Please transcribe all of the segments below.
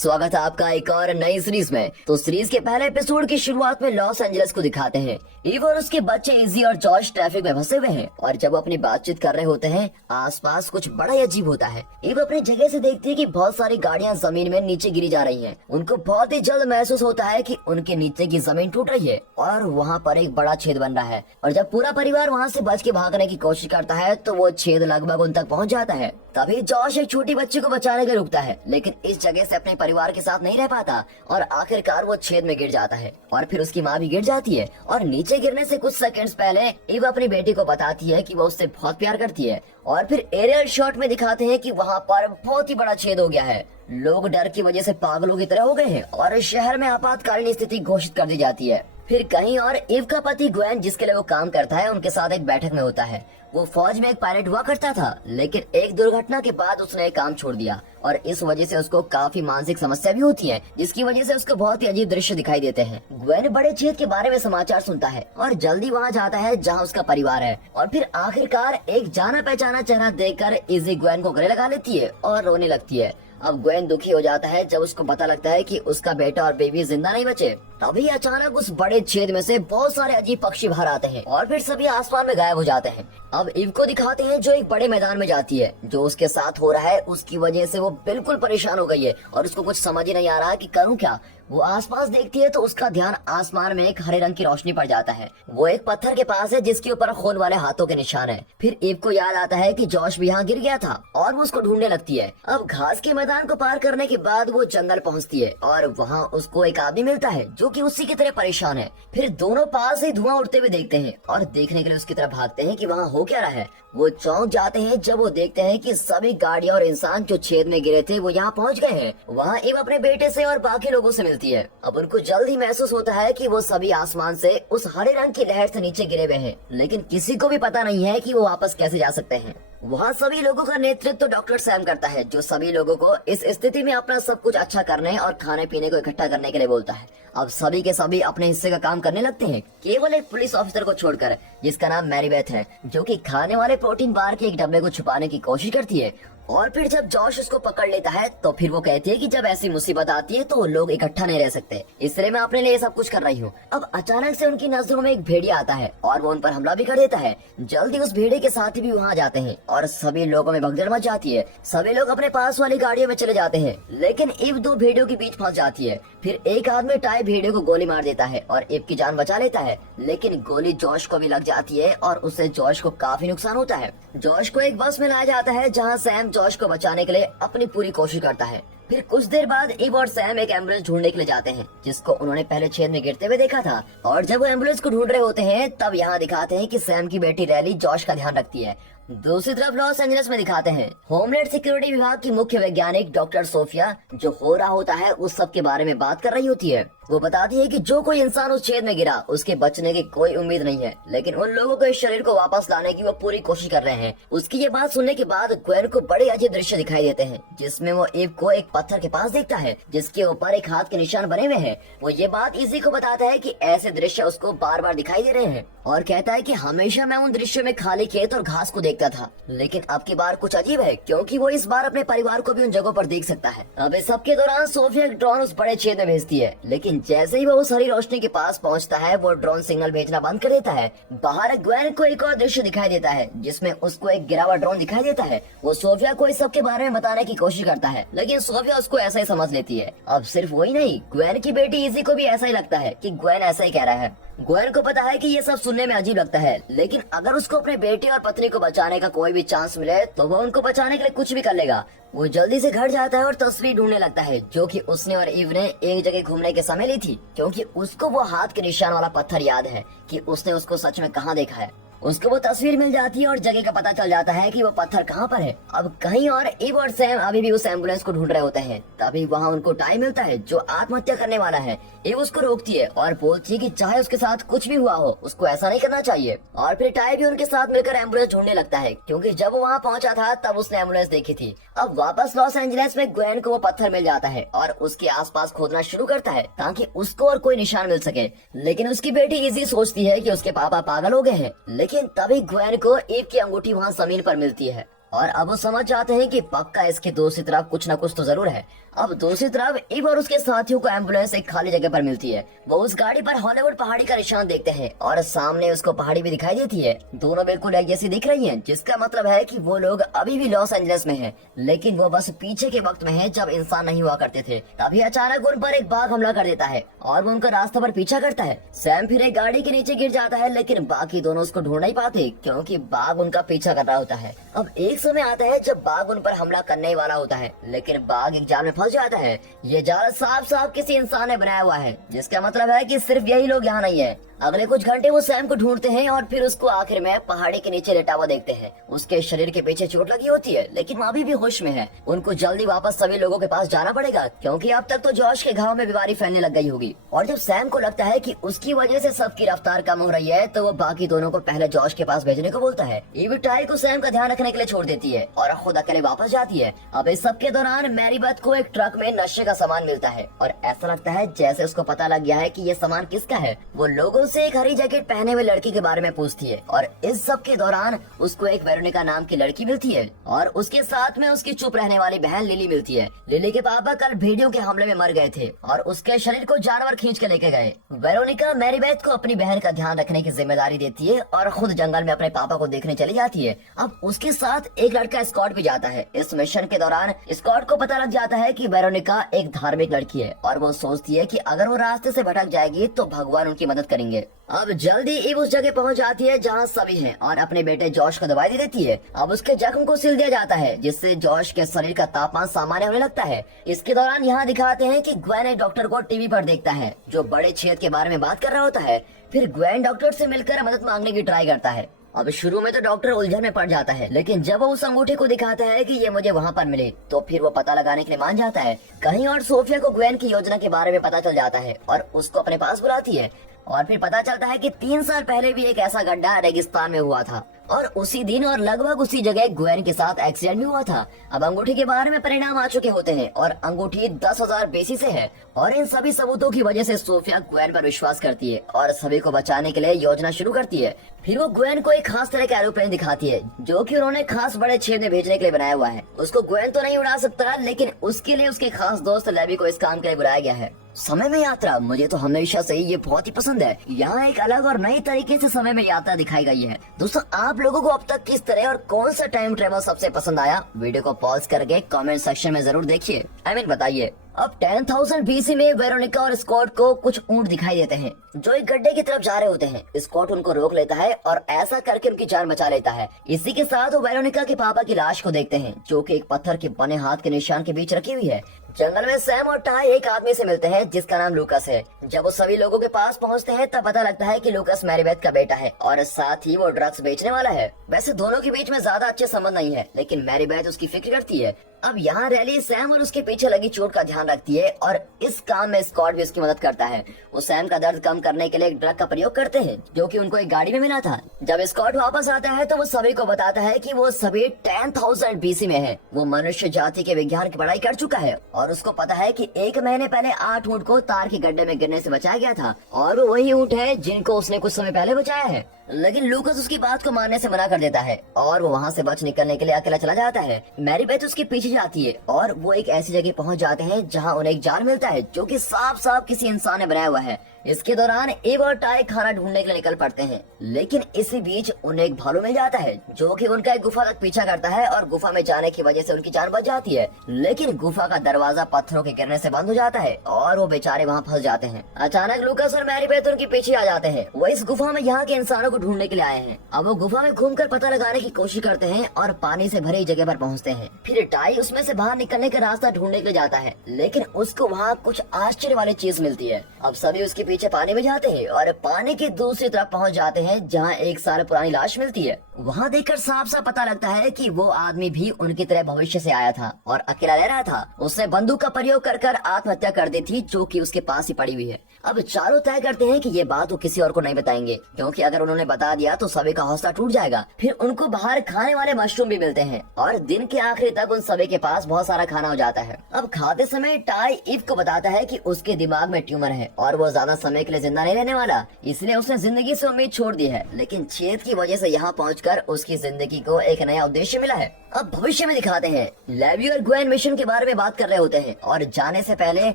स्वागत है आपका एक और नई सीरीज में। तो सीरीज के पहले एपिसोड की शुरुआत में लॉस एंजलिस को दिखाते हैं। ईव और उसके बच्चे इजी और जॉश ट्रैफिक में फंसे हुए हैं और जब वो अपनी बातचीत कर रहे होते हैं आसपास कुछ बड़ा ही अजीब होता है। ईव अपनी जगह से देखती है कि बहुत सारी गाड़ियां जमीन में नीचे गिरी जा रही हैं। उनको बहुत ही जल्द महसूस होता है कि उनके नीचे की जमीन टूट रही है और वहाँ पर एक बड़ा छेद बन रहा है। और जब पूरा परिवार वहाँ से बच के भागने की कोशिश करता है तो वो छेद लगभग उन तक पहुँच जाता है। तभी जॉश एक छोटी बच्ची को बचाने के रुकता है, लेकिन इस जगह से अपने परिवार के साथ नहीं रह पाता और आखिरकार वो छेद में गिर जाता है और फिर उसकी माँ भी गिर जाती है। और नीचे गिरने से कुछ सेकंड्स पहले ईव अपनी बेटी को बताती है कि वो उससे बहुत प्यार करती है। और फिर एरियल शॉट में दिखाते हैं कि वहाँ पर बहुत ही बड़ा छेद हो गया है। लोग डर की वजह से पागलों की तरह हो गए हैं और शहर में आपातकालीन स्थिति घोषित कर दी जाती है। फिर कहीं और ईव का पति ग्वेन, जिसके लिए वो काम करता है, उनके साथ एक बैठक में होता है। वो फौज में एक पायलट हुआ करता था, लेकिन एक दुर्घटना के बाद उसने काम छोड़ दिया और इस वजह से उसको काफी मानसिक समस्या भी होती है, जिसकी वजह से उसको बहुत ही अजीब दृश्य दिखाई देते हैं। ग्वेन बड़े छेद के बारे में समाचार सुनता है और जल्दी वहाँ जाता है जहाँ उसका परिवार है। और फिर आखिरकार एक जाना पहचाना चेहरा देखकर इजी ग्वेन को गले लगा लेती है और रोने लगती है। अब ग्वेन दुखी हो जाता है जब उसको पता लगता है कि उसका बेटा और बेबी जिंदा नहीं बचे। तभी अचानक उस बड़े छेद में से बहुत सारे अजीब पक्षी बाहर आते हैं और फिर सभी आसमान में गायब हो जाते हैं। अब ईव को दिखाते हैं जो एक बड़े मैदान में जाती है। जो उसके साथ हो रहा है उसकी वजह से वो बिल्कुल परेशान हो गई है और उसको कुछ समझ ही नहीं आ रहा कि करूँ क्या। वो आसपास देखती है तो उसका ध्यान आसमान में एक हरे रंग की रोशनी पड़ जाता है। वो एक पत्थर के पास है जिसके ऊपर खून वाले हाथों के निशान है। फिर ईव को याद आता है कि जॉश भी यहाँ गिर गया था और वो उसको ढूंढने लगती है। अब घास के मैदान को पार करने के बाद वो जंगल पहुँचती है और वहाँ उसको एक आदमी मिलता है जो कि उसी की तरह परेशान है। फिर दोनों पास ही धुआं उड़ते हुए देखते हैं और देखने के लिए उसकी तरफ भागते हैं कि वहाँ हो क्या रहा है। वो चौंक जाते हैं जब वो देखते हैं कि सभी गाड़ियां और इंसान जो छेद में गिरे थे वो यहाँ पहुँच गए हैं। वहाँ ईव अपने बेटे से और बाकी लोगों से मिलती है। अब उनको जल्द ही महसूस होता है कि वो सभी आसमान से उस हरे रंग की लहर से नीचे गिरे हुए हैं, लेकिन किसी को भी पता नहीं है कि वो वापस कैसे जा सकते हैं। वहाँ सभी लोगों का नेतृत्व तो डॉक्टर सैम करता है, जो सभी लोगों को इस स्थिति में अपना सब कुछ अच्छा करने और खाने पीने को इकट्ठा करने के लिए बोलता है। अब सभी के सभी अपने हिस्से का काम करने लगते हैं, केवल एक पुलिस ऑफिसर को छोड़कर, जिसका नाम मैरीबेथ है, जो कि खाने वाले प्रोटीन बार के एक डब्बे को छुपाने की कोशिश करती है। और फिर जब जॉश उसको पकड़ लेता है तो फिर वो कहती है कि जब ऐसी मुसीबत आती है तो लोग इकट्ठा नहीं रह सकते, इसलिए मैं अपने लिए सब कुछ कर रही हूँ। अब अचानक से उनकी नजरों में एक भेड़िया आता है और वो उन पर हमला भी कर देता है। जल्दी उस भेड़िए के साथी भी वहाँ जाते हैं और सभी लोगों में भगदड़ मच जाती है। सभी लोग अपने पास वाली गाड़ियों में चले जाते हैं, लेकिन ईव दो भेड़ियों के बीच फंस जाती है। फिर एक आदमी टाई भेड़ियों को गोली मार देता है और ईव की जान बचा लेता है, लेकिन गोली जॉश को भी लग जाती है और उससे जॉश को काफी नुकसान होता है। जॉश को एक बस में लाया जाता है जहाँ सैम जॉश को बचाने के लिए अपनी पूरी कोशिश करता है। फिर कुछ देर बाद ईव और सैम एक एम्बुलेंस ढूंढने के लिए जाते हैं, जिसको उन्होंने पहले छेद में गिरते हुए देखा था। और जब वो एम्बुलेंस को ढूंढ रहे होते हैं तब यहाँ दिखाते हैं कि सैम की बेटी रैली जॉश का ध्यान रखती है। दूसरी तरफ लॉस एंजलिस में दिखाते हैं होमलैंड सिक्योरिटी विभाग की मुख्य वैज्ञानिक डॉक्टर सोफिया, जो हो रहा होता है उस सब के बारे में बात कर रही होती है। वो बताती है कि जो कोई इंसान उस छेद में गिरा उसके बचने की कोई उम्मीद नहीं है, लेकिन उन लोगों को इस शरीर को वापस लाने की वो पूरी कोशिश कर रहे हैं। उसकी ये बात सुनने के बाद ग्वेन को बड़े अजीब दृश्य दिखाई देते हैं, जिसमें वो ईव को एक पत्थर के पास देखता है जिसके ऊपर एक हाथ के निशान बने हुए हैं। वो ये बात इजी को बताता है कि ऐसे दृश्य उसको बार बार दिखाई दे रहे हैं और कहता है कि हमेशा मैं उन दृश्यों में खाली खेत और घास को देखता था, लेकिन अब की बार कुछ अजीब है क्योंकि वो इस बार अपने परिवार को भी उन जगहों पर देख सकता है। अब इस सब के दौरान सोफिया एक ड्रोन उस बड़े छेद में भेजती है, लेकिन जैसे ही वो उस हरी रोशनी के पास पहुंचता है वो ड्रोन सिग्नल भेजना बंद कर देता है। बाहर ग्वेन को एक और दृश्य दिखाई देता है जिसमें उसको एक गिरा हुआ ड्रोन दिखाई देता है। वो सोफिया को इस सब के बारे में बताने की कोशिश करता है, लेकिन सोफिया उसको ऐसा ही समझ लेती है। अब सिर्फ वही नहीं, ग्वेन की बेटी इजी को भी ऐसा ही लगता है कि ग्वेन ऐसा ही कह रहा है। ग्वेन को पता है कि ये सब सुनने में अजीब लगता है, लेकिन अगर उसको अपने बेटे और पत्नी को बचाने का कोई भी चांस मिले तो वो उनको बचाने के लिए कुछ भी कर लेगा। वो जल्दी से घर जाता है और तस्वीर ढूंढने लगता है जो कि उसने और ईव ने एक जगह घूमने के समय ली थी, क्योंकि उसको वो हाथ के निशान वाला पत्थर याद है कि उसने उसको सच में कहाँ देखा है। उसको वो तस्वीर मिल जाती है और जगह का पता चल जाता है कि वो पत्थर कहाँ पर है। अब कहीं और ईव और सैम अभी भी उस एम्बुलेंस को ढूंढ रहे होते हैं, तभी वहाँ उनको टाई मिलता है जो आत्महत्या करने वाला है। ईव उसको रोकती है और बोलती है कि चाहे उसके साथ कुछ भी हुआ हो उसको ऐसा नहीं करना चाहिए। और फिर टाई भी उनके साथ मिलकर एम्बुलेंस ढूंढने लगता है, क्योंकि जब वो वहाँ पहुंचा था तब उसने एम्बुलेंस देखी थी। अब वापस लॉस एंजलिस में ग्वेन को वो पत्थर मिल जाता है और उसके आसपास खोदना शुरू करता है ताकि उसको और कोई निशान मिल सके, लेकिन उसकी बेटी इजी सोचती है कि उसके पापा पागल हो गए हैं। लेकिन तभी ग्वेन को ईव की अंगूठी वहाँ जमीन पर मिलती है और अब वो समझ जाते हैं कि पक्का इसके दोस्त की तरफ कुछ न कुछ तो जरूर है। अब दूसरी तरफ इव और उसके साथियों को एम्बुलेंस एक खाली जगह पर मिलती है। वो उस गाड़ी पर हॉलीवुड पहाड़ी का निशान देखते हैं और सामने उसको पहाड़ी भी दिखाई देती है। दोनों बिल्कुल एक जैसी दिख रही हैं, जिसका मतलब है कि वो लोग अभी भी लॉस एंजलिस में हैं, लेकिन वो बस पीछे के वक्त में है जब इंसान नहीं हुआ करते थे। तभी अचानक उन पर एक बाघ हमला कर देता है और वो उनका रास्ता पर पीछा करता है। सैम फिर एक गाड़ी के नीचे गिर जाता है, लेकिन बाकी दोनों उसको ढूंढ नहीं पाते क्योंकि बाघ उनका पीछा कर रहा होता है। अब एक समय आता है जब बाघ उन पर हमला करने वाला होता है, लेकिन बाघ एक जाल में फंस जाता है। ये जाल साफ साफ किसी इंसान ने बनाया हुआ है, जिसका मतलब है कि सिर्फ यही लोग यहाँ नहीं है। अगले कुछ घंटे वो सैम को ढूंढते हैं और फिर उसको आखिर में पहाड़ी के नीचे लेटा हुआ देखते हैं। उसके शरीर के पीछे चोट लगी होती है, लेकिन वो अभी भी होश में है। उनको जल्दी वापस सभी लोगों के पास जाना पड़ेगा क्योंकि अब तक तो जॉश के घाव में बीमारी फैलने लग गई होगी। और जब सैम को लगता है कि उसकी वजह से सबकी रफ्तार कम हो रही है, तो वो बाकी दोनों को पहले जॉश के पास भेजने को बोलता है। ईव टाई को सैम का ध्यान रखने के लिए छोड़ देती है और खुद अकेले वापस जाती है। अब इस सब के दौरान मैरीबथ को एक ट्रक में नशे का सामान मिलता है और ऐसा लगता है जैसे उसको पता लग गया है कि ये सामान किसका है। वो लोगों से एक हरी जैकेट पहने हुए लड़की के बारे में पूछती है और इस सब के दौरान उसको एक वेरोनिका नाम की लड़की मिलती है और उसके साथ में उसकी चुप रहने वाली बहन लिली मिलती है। लिली के पापा कल भेड़ियों के हमले में मर गए थे और उसके शरीर को जानवर खींच के लेके गए। वेरोनिका मैरीबeth को अपनी बहन का ध्यान रखने की जिम्मेदारी देती है और खुद जंगल में अपने पापा को देखने चली जाती है। अब उसके साथ एक लड़का स्कॉट भी जाता है। इस मिशन के दौरान स्कॉट को पता लग जाता है कि वेरोनिका एक धार्मिक लड़की है और वो सोचती है कि अगर वो रास्ते से भटक जाएगी तो भगवान उनकी मदद करेंगे। अब जल्दी ईव उस जगह पहुंच जाती है जहां सभी हैं और अपने बेटे जॉश को दवाई दे देती है। अब उसके जख्म को सिल दिया जाता है, जिससे जॉश के शरीर का तापमान सामान्य होने लगता है। इसके दौरान यहाँ दिखाते हैं कि ग्वेन एक डॉक्टर को टीवी पर देखता है जो बड़े छेद के बारे में बात कर रहा होता है। फिर ग्वेन डॉक्टर से मिलकर मदद मांगने की ट्राई करता है। अब शुरू में तो डॉक्टर उलझन में पड़ जाता है, लेकिन जब वो उस अंगूठे को दिखाता है कि ये मुझे वहाँ पर मिले, तो फिर वो पता लगाने के लिए मान जाता है। कहीं और सोफिया को ग्वेन की योजना के बारे में पता चल जाता है और उसको अपने पास बुलाती है और फिर पता चलता है कि 3 साल पहले भी एक ऐसा गड्ढा रेगिस्तान में हुआ था और उसी दिन और लगभग उसी जगह ग्वेन के साथ एक्सीडेंट भी हुआ था। अब अंगूठी के बारे में परिणाम आ चुके होते हैं और अंगूठी 10,000 बेसी से है और इन सभी सबूतों की वजह से सोफिया ग्वेन पर विश्वास करती है और सभी को बचाने के लिए योजना शुरू करती है। फिर वो ग्वेन को एक खास तरह का एरोप्लेन दिखाती है जो कि उन्होंने खास बड़े छेद में भेजने के लिए बनाया हुआ है। उसको ग्वेन तो नहीं उड़ा सकता, लेकिन उसके लिए उसके खास दोस्त लेवी को इस काम के लिए बुलाया गया है। समय में यात्रा मुझे तो हमेशा से ये बहुत ही पसंद है। यहाँ एक अलग और नई तरीके से समय में यात्रा दिखाई गई है। दोस्तों, आप लोगों को अब तक किस तरह और कौन सा टाइम ट्रेवल सबसे पसंद आया? वीडियो को पॉज करके कमेंट सेक्शन में जरूर देखिए। बताइए। अब 10,000 BC में वेरोनिका और स्कॉट को कुछ ऊंट दिखाई देते हैं जो एक गड्ढे की तरफ जा रहे होते हैं। स्कॉट उनको रोक लेता है और ऐसा करके उनकी जान बचा लेता है। इसी के साथ वो वेरोनिका के पापा की लाश को देखते हैं जो कि एक पत्थर के बने हाथ के निशान के बीच रखी हुई है। जंगल में सैम और टाई एक आदमी से मिलते हैं जिसका नाम लूकस है। जब वो सभी लोगों के पास पहुंचते हैं तब पता लगता है कि लूकस मैरीबeth का बेटा है और साथ ही वो ड्रग्स बेचने वाला है। वैसे दोनों के बीच में ज्यादा अच्छे संबंध नहीं है, लेकिन मैरीबeth उसकी फिक्र करती है। अब यहाँ रैली सैम और उसके पीछे लगी चोट का ध्यान रखती है और इस काम में स्कॉट भी उसकी मदद करता है। वो सैम का दर्द कम करने के लिए एक ड्रग का प्रयोग करते हैं जो कि उनको एक गाड़ी में मिला था। जब स्कॉट वापस आता है तो वो सभी को बताता है कि वो सभी 10,000 BC में है। वो मनुष्य जाति के विज्ञान की पढ़ाई कर चुका है और उसको पता है कि 1 महीने पहले 8 ऊँट को तार के गड्ढे में गिरने से बचाया गया था और वो वही ऊँट है जिनको उसने कुछ समय पहले बचाया है। लेकिन लूकस उसकी बात को मानने से मना कर देता है और वो वहाँ से बच निकलने के लिए अकेला चला जाता है। मैरीबeth उसके पीछे जाती है और वो एक ऐसी जगह पहुँच जाते हैं जहाँ उन्हें एक जाल मिलता है जो कि साफ साफ किसी इंसान ने बनाया हुआ है। इसके दौरान ईव और टाई खाना ढूंढने के लिए निकल पड़ते हैं, लेकिन इसी बीच उन्हें एक भालू मिल जाता है जो कि उनका एक गुफा तक पीछा करता है और गुफा में जाने की वजह से उनकी जान बच जाती है। लेकिन गुफा का दरवाजा पत्थरों के गिरने से बंद हो जाता है और वो बेचारे वहाँ फंस जाते हैं। अचानक लूकस और मैरीबeth उनके पीछे आ जाते हैं। वो इस गुफा में यहाँ के इंसानों को ढूंढने के लिए आए हैं। अब वो गुफा में घूमकर पता लगाने की कोशिश करते हैं और पानी से भरी जगह पर पहुँचते हैं। फिर टाई उसमें से बाहर निकलने का रास्ता ढूंढने के लिए जाता है, लेकिन उसको वहाँ कुछ आश्चर्य वाली चीज मिलती है। अब सभी उसके पीछे पानी में जाते हैं और पानी की दूसरी तरफ पहुंच जाते हैं जहां 1 साल पुरानी लाश मिलती है। वहां देखकर साफ साफ पता लगता है कि वो आदमी भी उनकी तरह भविष्य से आया था और अकेला रह रहा था। उसने बंदूक का प्रयोग कर आत्महत्या कर दी थी जो कि उसके पास ही पड़ी हुई है। अब चारों तय करते हैं कि ये बात वो किसी और को नहीं बताएंगे क्योंकि अगर उन्होंने बता दिया तो सभी का हौसला टूट जाएगा। फिर उनको बाहर खाने वाले मशरूम भी मिलते हैं और दिन के आखिरी तक उन सभी के पास बहुत सारा खाना हो जाता है। अब खाते समय टाई ईव को बताता है कि उसके दिमाग में ट्यूमर है और वो ज्यादा समय के लिए जिंदा नहीं रहने वाला, इसलिए उसने जिंदगी से उम्मीद छोड़ दी है। लेकिन छेद की वजह से यहाँ पहुँच कर उसकी जिंदगी को एक नया उद्देश्य मिला है। अब भविष्य में दिखाते हैं, लेवी और ग्वेन मिशन के बारे में बात कर रहे होते हैं और जाने से पहले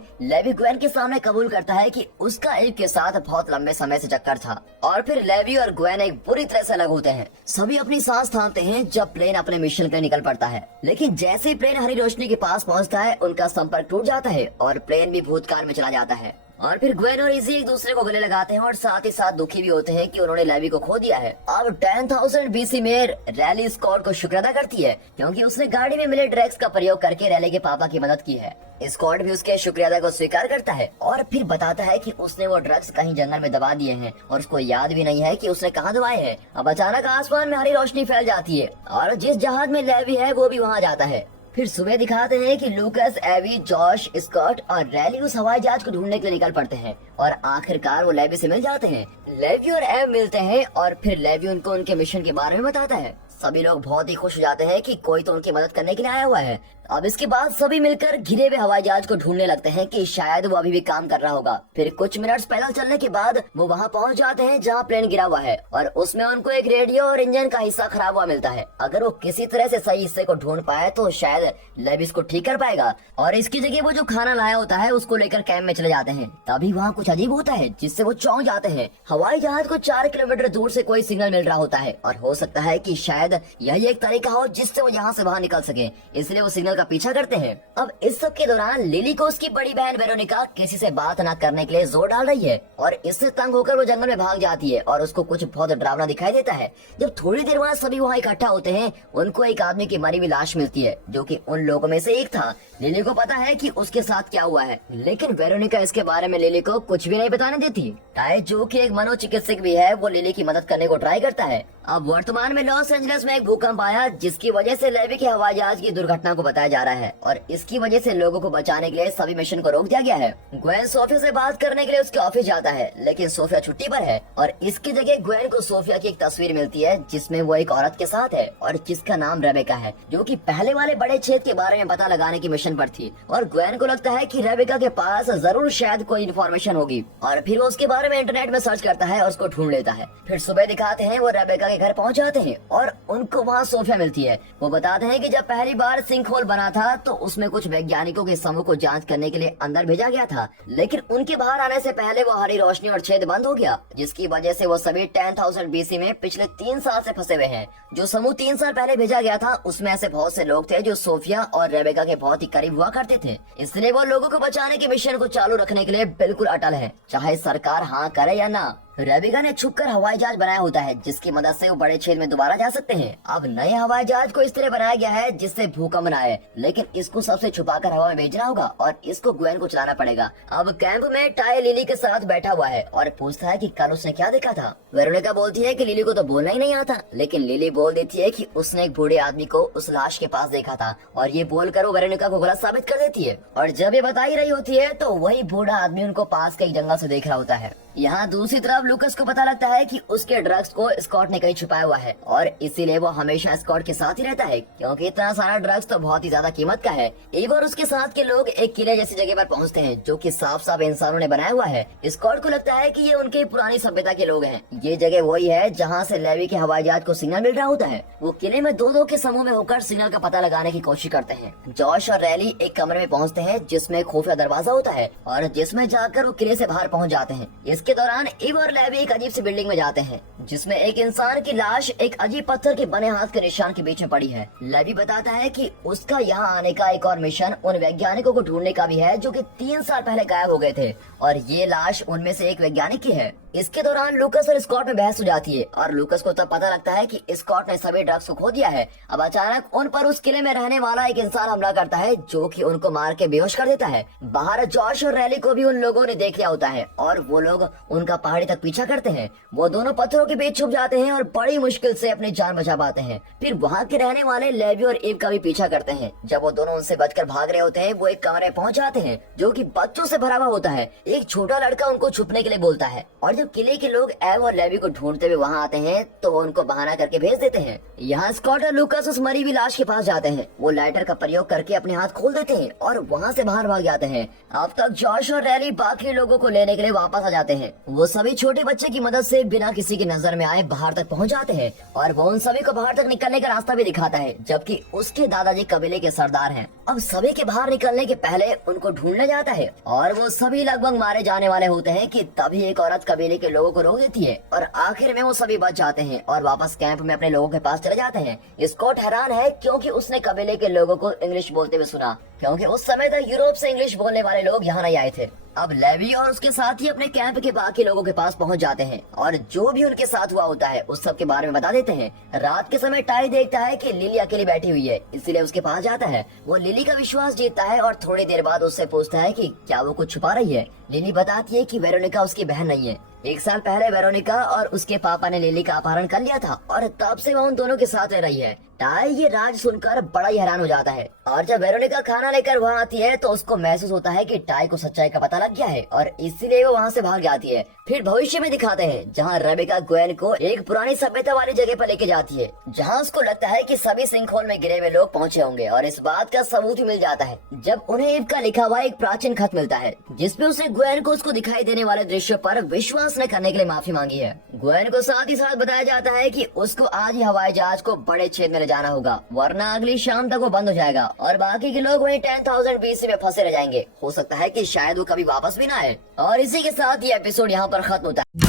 लेवी ग्वेन के सामने कबूल करता है कि उसका ईव के साथ बहुत लंबे समय से चक्कर था। और फिर लेवी और ग्वेन एक बुरी तरह से अलग होते हैं। सभी अपनी सांस थामते हैं जब प्लेन अपने मिशन के लिए निकल पड़ता है, लेकिन जैसे ही प्लेन हरी रोशनी के पास पहुंचता है उनका संपर्क टूट जाता है और प्लेन भी भूतकाल में चला जाता है। और फिर ग्वेन और इजी एक दूसरे को गले लगाते हैं और साथ ही साथ दुखी भी होते हैं कि उन्होंने लेवी को खो दिया है। अब 10,000 BC में रैली स्कॉट को शुक्र अदा करती है क्योंकि उसने गाड़ी में मिले ड्रग्स का प्रयोग करके रैली के पापा की मदद की है। स्कॉट भी उसके शुक्रिया को स्वीकार करता है और फिर बताता है कि उसने वो ड्रग्स कहीं जंगल में दबा दिए हैं और उसको याद भी नहीं है कि उसने कहाँ दबाए हैं। अब अचानक आसमान में हरी रोशनी फैल जाती है और जिस जहाज में लेवी है वो भी वहाँ जाता है। फिर सुबह दिखाते हैं कि लूकस, एवी, जॉश, स्कॉट और रैली उस हवाई जहाज को ढूंढने के लिए निकल पड़ते हैं और आखिरकार वो लेवी से मिल जाते हैं। लेवी और एव मिलते हैं और फिर लेवी उनको उनके मिशन के बारे में बताता है। सभी लोग बहुत ही खुश हो जाते हैं कि कोई तो उनकी मदद करने के लिए आया हुआ है। अब इसके बाद सभी मिलकर घिरे हुए हवाई जहाज को ढूंढने लगते हैं कि शायद वो अभी भी काम कर रहा होगा। फिर कुछ मिनट्स पैदल चलने के बाद वो वहाँ पहुँच जाते हैं जहाँ प्लेन गिरा हुआ है और उसमें उनको एक रेडियो और इंजन का हिस्सा खराब हुआ मिलता है। अगर वो किसी तरह से सही हिस्से को ढूंढ पाए तो शायद लेविस को ठीक कर पाएगा और इसकी जगह वो जो खाना लाया होता है उसको लेकर कैंप में चले जाते हैं। तभी वहाँ कुछ अजीब होता है जिससे वो चौंक जाते हैं। हवाई जहाज को 4 किलोमीटर दूर से कोई सिग्नल मिल रहा होता है और हो सकता है कि शायद यही एक तरीका हो जिससे वो यहाँ से बाहर निकल सके, इसलिए वो सिग्नल का पीछा करते हैं। अब इस सब के दौरान लिली को उसकी बड़ी बहन वेरोनिका किसी से बात न करने के लिए जोर डाल रही है और इससे तंग होकर वो जंगल में भाग जाती है और उसको कुछ बहुत डरावना दिखाई देता है। जब थोड़ी देर बाद सभी वहाँ इकट्ठा होते हैं उनको एक आदमी की मरी हुई लाश मिलती है जो कि उन लोगों में से एक था। लिली को पता है कि उसके साथ क्या हुआ है, लेकिन वेरोनिका इसके बारे में लिली को कुछ भी नहीं बताने देती। टाई जो कि एक मनोचिकित्सक भी है वो लिली की मदद करने को ट्राई करता है। अब वर्तमान में लॉस एंजलिस में एक भूकंप आया जिसकी वजह से लेवी के हवाई जहाज की दुर्घटना को बताया जा रहा है और इसकी वजह से लोगों को बचाने के लिए सभी मिशन को रोक दिया गया है। ग्वेन सोफिया से बात करने के लिए उसके ऑफिस जाता है लेकिन सोफिया छुट्टी पर है और इसकी जगह ग्वेन को सोफिया की एक तस्वीर मिलती है जिसमें वो एक औरत के साथ है और जिसका नाम रेबेका है जो कि पहले वाले बड़े छेद के बारे में पता लगाने की मिशन पर थी। और ग्वेन को लगता है कि रेबेका के पास जरूर शायद कोई इन्फॉर्मेशन होगी और फिर वो उसके बारे में इंटरनेट में सर्च करता है और उसको ढूंढ लेता है। फिर सुबह दिखाते हैं वो रेबेका के घर पहुंच जाते हैं और उनको वहाँ सोफिया मिलती है। वो बताते हैं कि जब पहली बार सिंक होल बना था तो उसमें कुछ वैज्ञानिकों के समूह को जांच करने के लिए अंदर भेजा गया था, लेकिन उनके बाहर आने से पहले वो हरी रोशनी और छेद बंद हो गया जिसकी वजह से वो सभी 10,000 BC में पिछले 3 साल से फंसे हुए हैं। जो समूह 3 साल पहले भेजा गया था उसमें ऐसे बहुत से लोग थे जो सोफिया और रेबेका के बहुत ही करीब हुआ करते थे, इसलिए वो लोगों को बचाने के मिशन को चालू रखने के लिए बिल्कुल अटल है, चाहे सरकार हाँ करे या ना। रेबेका ने छुपकर हवाई जहाज बनाया होता है जिसकी मदद से वो बड़े छेद में दोबारा जा सकते हैं। अब नए हवाई जहाज को इस तरह बनाया गया है जिससे भूकंप न आए, लेकिन इसको सबसे छुपाकर हवा में भेजना होगा और इसको ग्वेन को चलाना पड़ेगा। अब कैंप में टाई लिली के साथ बैठा हुआ है और पूछता है कि कल उसने क्या देखा था। वेरोनिका बोलती है कि लिली को तो बोलना ही नहीं आता, लेकिन लिली बोल देती है कि उसने एक बूढ़े आदमी को उस लाश के पास देखा था और ये बोलकर वो वेरोनिका को गलत साबित कर देती है। और जब ये बता ही रही होती है तो वही बूढ़ा आदमी उनको पास के एक जंगल से देख रहा होता है। यहाँ दूसरी तरफ लूकस को पता लगता है कि उसके ड्रग्स को स्कॉट ने कहीं छुपाया हुआ है और इसीलिए वो हमेशा स्कॉट के साथ ही रहता है क्योंकि इतना सारा ड्रग्स तो बहुत ही ज्यादा कीमत का है। ईव और उसके साथ के लोग एक किले जैसी जगह पर पहुँचते हैं जो कि साफ साफ इंसानों ने बनाया हुआ है। स्कॉट को लगता है कि ये उनके पुरानी सभ्यता के लोग हैं। ये जगह वही है जहाँ से लेवी के हवाई जहाज को सिग्नल मिल रहा होता है। वो किले में दो के समूह में होकर सिग्नल का पता लगाने की कोशिश करते हैं। जॉश और रैली एक कमरे में पहुँचते हैं जिसमें खुफिया दरवाजा होता है और जिसमें जाकर वो किले से बाहर पहुँच जाते हैं। इसके दौरान ईव और लेवी एक अजीब सी बिल्डिंग में जाते हैं जिसमें एक इंसान की लाश एक अजीब पत्थर के बने हाथ के निशान के बीच में पड़ी है। लेवी बताता है कि उसका यहाँ आने का एक और मिशन उन वैज्ञानिकों को ढूंढने का भी है जो कि 3 साल पहले गायब हो गए थे और ये लाश उनमें से एक वैज्ञानिक की है। इसके दौरान लूकस और स्कॉट में बहस हो जाती है और लूकस को तब पता लगता है कि स्कॉट ने सभी ड्रग्स को खो दिया है। अब अचानक उन पर उस किले में रहने वाला एक इंसान हमला करता है जो कि उनको मार के बेहोश कर देता है। बाहर जॉश और रैली को भी उन लोगों ने देख लिया होता है और वो लोग उनका पहाड़ी तक पीछा करते हैं। वो दोनों पत्थरों के बीच छुप जाते हैं और बड़ी मुश्किल से अपनी जान बचा पाते हैं। फिर वहाँ के रहने वाले लेवी और ईव का भी पीछा करते हैं। जब वो दोनों उनसे बचकर भाग रहे होते हैं वो एक कमरे पहुँच जाते हैं जो कि बच्चों से भरा हुआ होता है। एक छोटा लड़का उनको छुपने के लिए बोलता है और जब जब किले के लोग एव और लेवी को ढूंढते हुए वहाँ आते हैं तो वो उनको बहाना करके भेज देते हैं। यहाँ स्कॉट और लूकास उस मरी हुई लाश के पास जाते हैं। वो लाइटर का प्रयोग करके अपने हाथ खोल देते हैं और वहाँ से बाहर भाग जाते हैं। अब तक जॉश और रैली बाकी लोगों को लेने के लिए वापस आ जाते हैं। वो सभी छोटे बच्चे की मदद से बिना किसी की नजर में आए बाहर तक पहुँच जाते हैं और वो उन सभी को बाहर तक निकलने का रास्ता भी दिखाता है, जबकि उसके दादाजी कबीले के सरदार हैं। अब सभी के बाहर निकलने के पहले उनको ढूंढने जाता है और वो सभी लगभग मारे जाने वाले होते हैं कि तभी एक औरत कबीले के लोगों को रोक देती है और आखिर में वो सभी बच जाते हैं और वापस कैंप में अपने लोगों के पास चले जाते हैं। स्कॉट हैरान है क्योंकि उसने कबीले के लोगों को इंग्लिश बोलते हुए सुना, क्योंकि उस समय तक यूरोप से इंग्लिश बोलने वाले लोग यहाँ नहीं आए थे। अब लेवी और उसके साथी अपने कैंप के बाकी लोगों के पास पहुंच जाते हैं और जो भी उनके साथ हुआ होता है उस सब के बारे में बता देते हैं। रात के समय टाई देखता है कि लिली अकेली बैठी हुई है, इसलिए उसके पास जाता है। वो लिली का विश्वास जीतता है और थोड़ी देर बाद उससे पूछता है कि क्या वो कुछ छुपा रही है। लिली बताती है कि वेरोनिका उसकी बहन नहीं है। 1 साल पहले वेरोनिका और उसके पापा ने लिली का अपहरण कर लिया था और तब से वो उन दोनों के साथ रह रही है। टाई ये राज सुनकर बड़ा ही हैरान हो जाता है और जब वेरोनिका खाना लेकर वहाँ आती है तो उसको महसूस होता है कि टाई को सच्चाई का पता लग गया है और इसीलिए वो वहाँ से भाग जाती है। फिर भविष्य में दिखाते हैं जहाँ रेबेका ग्वेन को एक पुरानी सभ्यता वाली जगह पर लेके जाती है, जहाँ उसको लगता है कि सभी सिंखोल में गिरे हुए लोग पहुँचे होंगे और इस बात का सबूत भी मिल जाता है जब उन्हें इव का लिखा हुआ एक प्राचीन खत मिलता है जिसपे उसने ग्वेन को उसको दिखाई देने वाले दृश्य पर विश्वास न करने के लिए माफी मांगी है। ग्वेन को साथ ही साथ बताया जाता है कि उसको आज ही हवाई जहाज को बड़े छेद में ले जाना होगा, वरना अगली शाम तक वो बंद हो जाएगा और बाकी के लोग वहीं 10,000 BC में फंसे रह जाएंगे। हो सकता है कि शायद वो कभी वापस भी ना आए। और इसी के साथ ये एपिसोड यहाँ पर खत्म होता है।